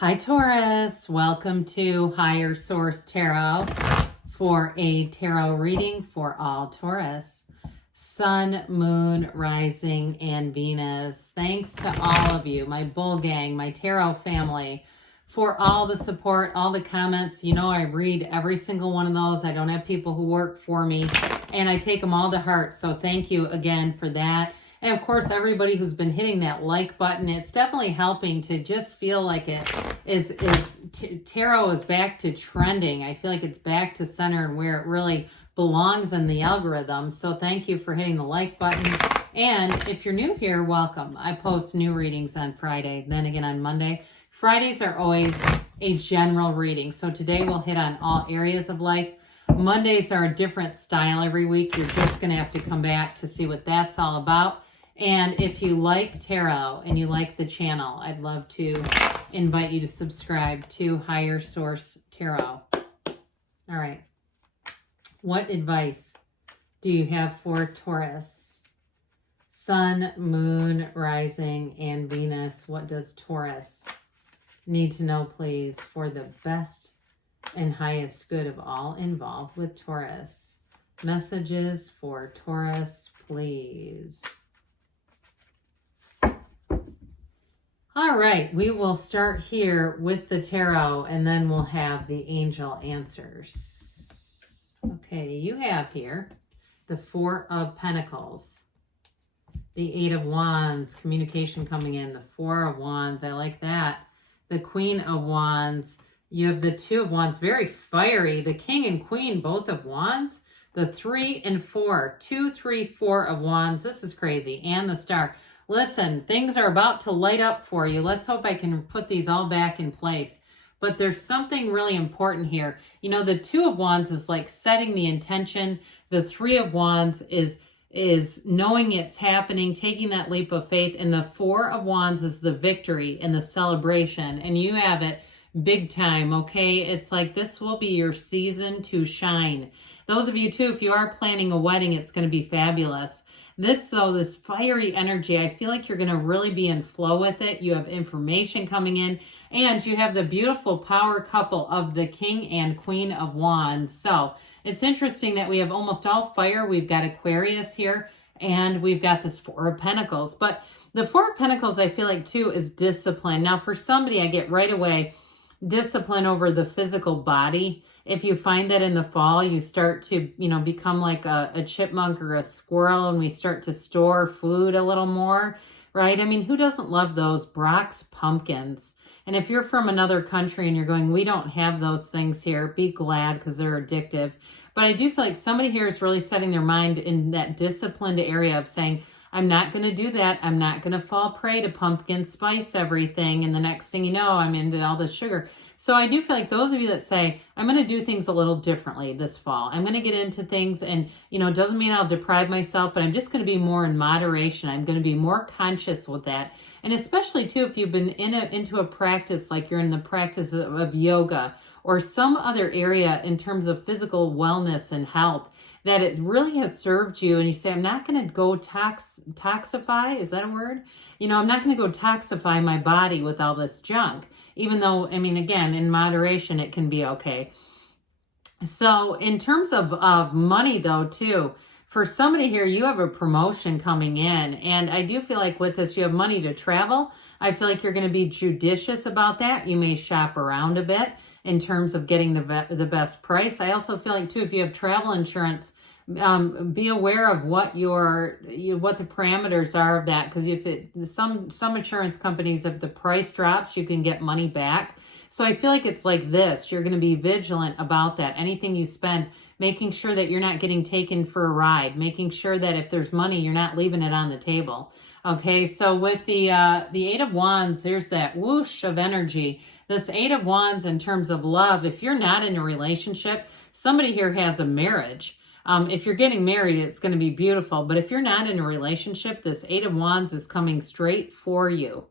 Hi Taurus, welcome to Higher Source Tarot for a tarot reading for all Taurus. Sun, Moon, Rising, and Venus. Thanks to all of you, my Bull Gang, my tarot family, for all the support, all the comments. You know I read every single one of those. I don't have people who work for me, and I take them all to heart. So thank you again for that. And of course, everybody who's been hitting that like button, it's definitely helping to just feel like it tarot is back to trending. I feel like it's back to center and where it really belongs in the algorithm. So thank you for hitting the like button. And if you're new here, welcome. I post new readings on Friday, then again on Monday. Fridays are always a general reading. So today we'll hit on all areas of life. Mondays are a different style every week. You're just going to have to come back to see what that's all about. And if you like tarot and you like the channel, I'd love to invite you to subscribe to Higher Source Tarot. All right. What advice do you have for Taurus? Sun, Moon, Rising, and Venus. What does Taurus need to know, please, for the best and highest good of all involved with Taurus? Messages for Taurus, please. All right, we will start here with the tarot, and then we'll have the angel answers. Okay, you have here the Four of Pentacles, the Eight of Wands, communication coming in, the Four of Wands, I like that. The Queen of Wands, you have the Two of Wands, very fiery. The King and Queen, both of Wands. The 3 and 4, 2, 3, 4 of Wands. This is crazy. And the Star. Listen, things are about to light up for you. Let's hope I can put these all back in place. But there's something really important here. You know, the Two of Wands is like setting the intention. The 3 of Wands is knowing it's happening, taking that leap of faith. And the 4 of Wands is the victory and the celebration. And you have it big time, okay? It's like this will be your season to shine. Those of you too, if you are planning a wedding, it's going to be fabulous. This, though, this fiery energy, I feel like you're going to really be in flow with it. You have information coming in, and you have the beautiful power couple of the King and Queen of Wands. So it's interesting that we have almost all fire. We've got Aquarius here, and we've got this Four of Pentacles. But the Four of Pentacles, I feel like, too, is discipline. Now, for somebody, I get right away discipline over the physical body. If you find that in the fall, you start to, become like a chipmunk or a squirrel, and we start to store food a little more, right? I mean, who doesn't love those Brock's pumpkins? And if you're from another country and you're going, we don't have those things here, be glad, because they're addictive. But I do feel like somebody here is really setting their mind in that disciplined area of saying, I'm not going to do that. I'm not going to fall prey to pumpkin spice everything. And the next thing you know, I'm into all this sugar. So I do feel like those of you that say, I'm going to do things a little differently this fall. I'm going to get into things, and, it doesn't mean I'll deprive myself, but I'm just going to be more in moderation. I'm going to be more conscious with that. And especially too, if you've been into a practice, like you're in the practice of yoga or some other area in terms of physical wellness and health, that it really has served you, and you say, I'm not going to go toxify, is that a word? I'm not going to go toxify my body with all this junk, even though, I mean, again, in moderation, it can be okay. So in terms of money, though, too, for somebody here, you have a promotion coming in, and I do feel like with this, you have money to travel. I feel like you're going to be judicious about that. You may shop around a bit in terms of getting the best price. I also feel like, too, if you have travel insurance, be aware of what the parameters are of that, because some insurance companies, if the price drops, you can get money back. So I feel like it's like this. You're going to be vigilant about that. Anything you spend, making sure that you're not getting taken for a ride, making sure that if there's money, you're not leaving it on the table. Okay, so with the Eight of Wands, there's that whoosh of energy. This Eight of Wands in terms of love, if you're not in a relationship, somebody here has a marriage. If you're getting married, it's going to be beautiful. But if you're not in a relationship, this Eight of Wands is coming straight for you.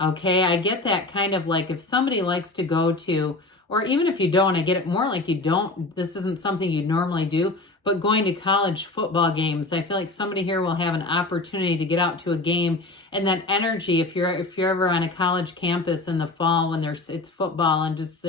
Okay, I get that kind of like if somebody likes to go to or even if you don't, I get it more like you don't, this isn't something you'd normally do, but going to college football games. I feel like somebody here will have an opportunity to get out to a game, and that energy, if you're ever on a college campus in the fall when it's football and just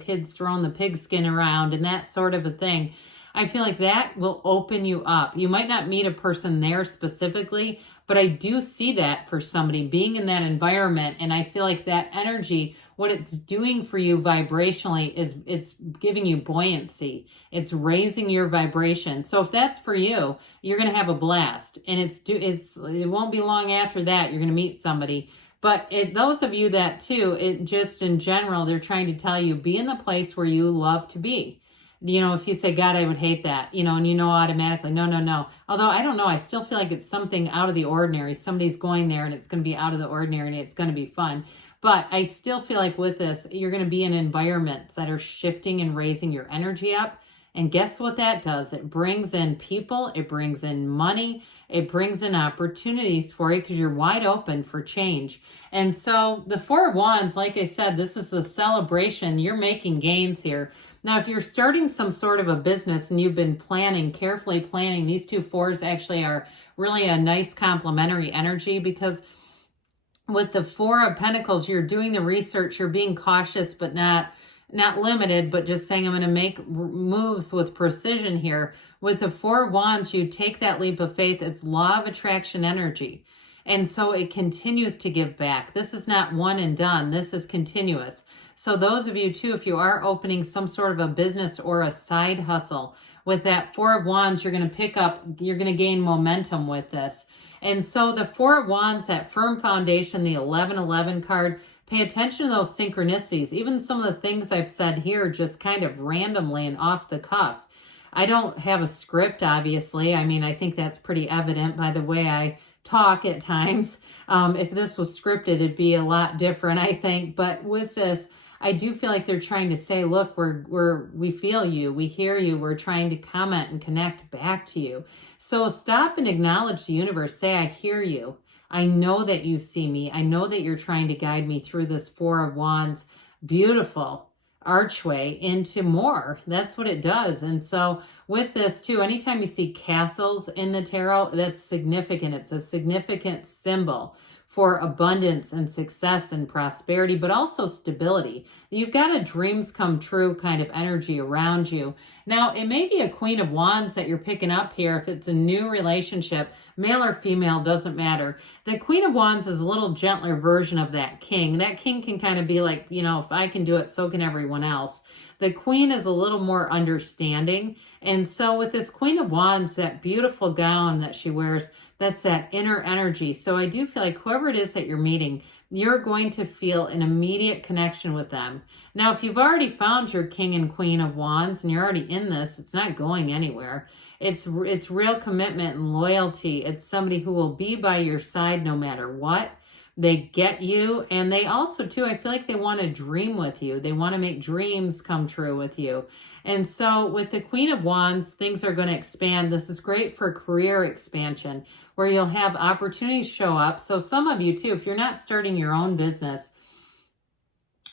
kids throwing the pigskin around and that sort of a thing, I feel like that will open you up. You might not meet a person there specifically, but I do see that for somebody being in that environment. And I feel like that energy, what it's doing for you vibrationally is it's giving you buoyancy. It's raising your vibration. So if that's for you, you're going to have a blast. And it won't be long after that you're going to meet somebody. But those of you that too, it just in general, they're trying to tell you, be in the place where you love to be. If you say, God, I would hate that, and automatically, no. Although I don't know, I still feel like it's something out of the ordinary. Somebody's going there and it's going to be out of the ordinary and it's going to be fun. But I still feel like with this, you're going to be in environments that are shifting and raising your energy up. And guess what that does? It brings in people, it brings in money, it brings in opportunities for you because you're wide open for change. And so the Four of Wands, like I said, this is the celebration. You're making gains here. Now, if you're starting some sort of a business and you've been carefully planning, these two fours actually are really a nice complementary energy, because with the Four of Pentacles, you're doing the research, you're being cautious, but not limited, but just saying, I'm going to make moves with precision here. With the Four of Wands, you take that leap of faith. It's law of attraction energy. And so it continues to give back. This is not one and done. This is continuous. So those of you too, if you are opening some sort of a business or a side hustle, with that Four of Wands, you're going to gain momentum with this. And so the Four of Wands, that firm foundation, the 1111 card, pay attention to those synchronicities. Even some of the things I've said here, just kind of randomly and off the cuff. I don't have a script, obviously. I mean, I think that's pretty evident by the way I talk at times. If this was scripted, it'd be a lot different, I think. But with this, I do feel like they're trying to say, look, we feel you, we hear you, we're trying to comment and connect back to you. So stop and acknowledge the universe. Say, I hear you. I know that you see me. I know that you're trying to guide me through this Four of Wands, beautiful archway into more. That's what it does. And so with this too, anytime you see castles in the tarot, that's significant. It's a significant symbol for abundance and success and prosperity, but also stability. You've got a dreams come true kind of energy around you. Now, it may be a Queen of Wands that you're picking up here. If it's a new relationship, male or female, doesn't matter. The Queen of Wands is a little gentler version of that King. That King can kind of be like, if I can do it, so can everyone else. The Queen is a little more understanding. And so with this Queen of Wands, that beautiful gown that she wears, that's that inner energy. So I do feel like whoever it is that you're meeting, you're going to feel an immediate connection with them. Now, if you've already found your King and Queen of Wands and you're already in this, it's not going anywhere. It's real commitment and loyalty. It's somebody who will be by your side no matter what. They get you, and they also too, I feel like they want to dream with you. They want to make dreams come true with you. And so with the Queen of Wands, things are going to expand. This is great for career expansion, where you'll have opportunities show up. So some of you too, if you're not starting your own business,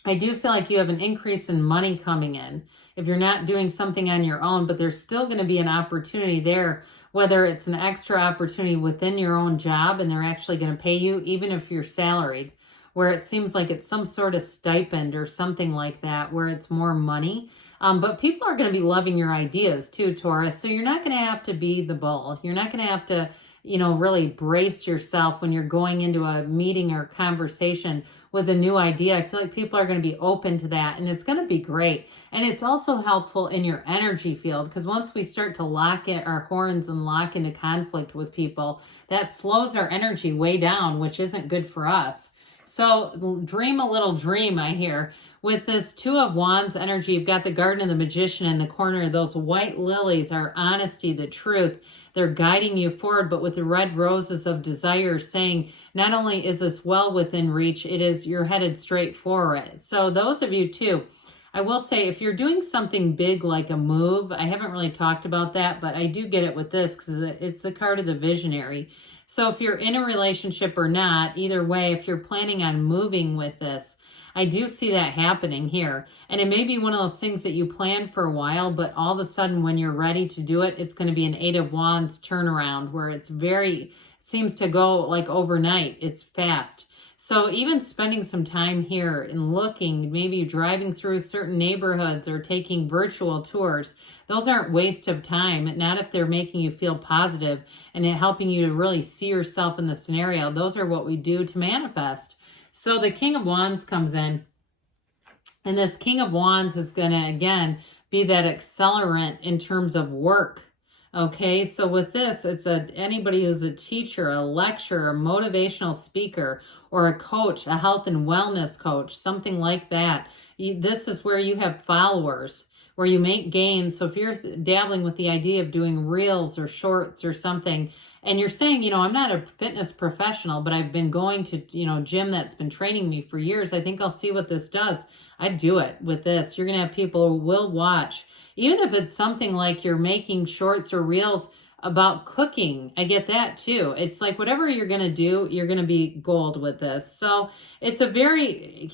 I do feel like you have an increase in money coming in. If you're not doing something on your own, but there's still going to be an opportunity there, whether it's an extra opportunity within your own job and they're actually going to pay you, even if you're salaried, where it seems like it's some sort of stipend or something like that, where it's more money. But people are going to be loving your ideas too, Taurus. So you're not going to have to be the bull. You're not going to have to, really brace yourself when you're going into a meeting or conversation with a new idea. I feel like people are going to be open to that, and it's going to be great. And it's also helpful in your energy field, because once we start to lock in our horns and lock into conflict with people, that slows our energy way down, which isn't good for us. So dream a little dream, I hear. With this Two of Wands energy, you've got the Garden of the Magician in the corner. Those white lilies are honesty, the truth. They're guiding you forward, but with the red roses of desire, saying not only is this well within reach, it is you're headed straight for it. So those of you too, I will say, if you're doing something big like a move, I haven't really talked about that, but I do get it with this because it's the card of the visionary. So if you're in a relationship or not, either way, if you're planning on moving with this, I do see that happening here. And it may be one of those things that you plan for a while, but all of a sudden when you're ready to do it, it's going to be an 8 of Wands turnaround where it's seems to go like overnight. It's fast. So even spending some time here and looking, maybe driving through certain neighborhoods or taking virtual tours, those aren't waste of time. Not if they're making you feel positive and helping you to really see yourself in the scenario. Those are what we do to manifest. So the King of Wands comes in, and this King of Wands is going to, again, be that accelerant in terms of work. Okay, so with this, it's anybody who's a teacher, a lecturer, a motivational speaker, or a coach, a health and wellness coach, something like that. This is where you have followers, where you make gains. So if you're dabbling with the idea of doing reels or shorts or something, and you're saying, I'm not a fitness professional, but I've been going to, gym that's been training me for years. I think I'll see what this does. I'd do it with this. You're going to have people who will watch. Even if it's something like you're making shorts or reels about cooking, I get that too. It's like whatever you're going to do, you're going to be gold with this. So it's a very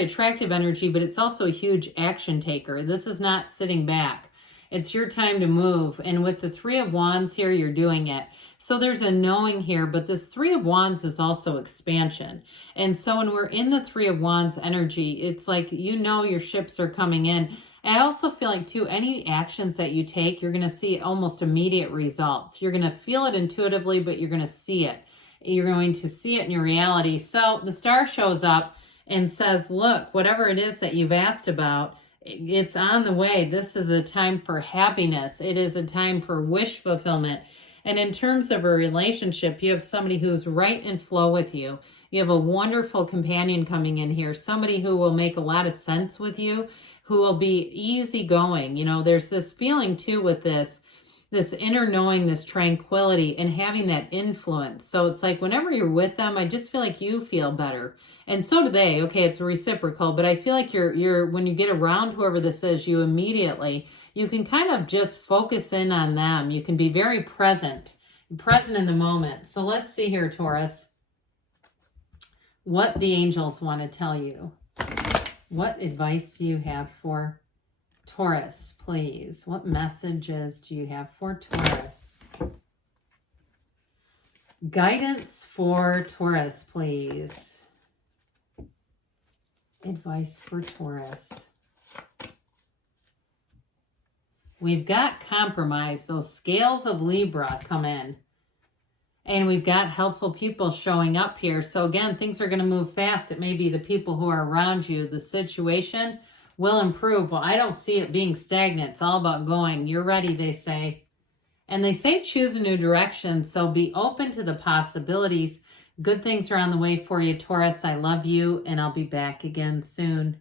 attractive energy, but it's also a huge action taker. This is not sitting back. It's your time to move. And with the 3 of Wands here, you're doing it. So there's a knowing here, but this 3 of Wands is also expansion. And so when we're in the 3 of Wands energy, it's like, your ships are coming in. I also feel like, too, any actions that you take, you're going to see almost immediate results. You're going to feel it intuitively, but you're going to see it. You're going to see it in your reality. So the star shows up and says, look, whatever it is that you've asked about, it's on the way. This is a time for happiness. It is a time for wish fulfillment. And in terms of a relationship, you have somebody who's right in flow with you. You have a wonderful companion coming in here, somebody who will make a lot of sense with you, who will be easygoing. There's this feeling too with this inner knowing, this tranquility, and having that influence. So it's like whenever you're with them, I just feel like you feel better. And so do they. Okay, it's reciprocal, but I feel like you're when you get around whoever this is, you can kind of just focus in on them. You can be very present in the moment. So let's see here, Taurus, what the angels want to tell you. What advice do you have for Taurus, please? What messages do you have for Taurus? Guidance for Taurus, please. Advice for Taurus. We've got compromise. Those scales of Libra come in. And we've got helpful people showing up here. So again, things are going to move fast. It may be the people who are around you. The situation will improve. Well, I don't see it being stagnant. It's all about going. You're ready, they say. And they say choose a new direction. So be open to the possibilities. Good things are on the way for you, Taurus. I love you, and I'll be back again soon.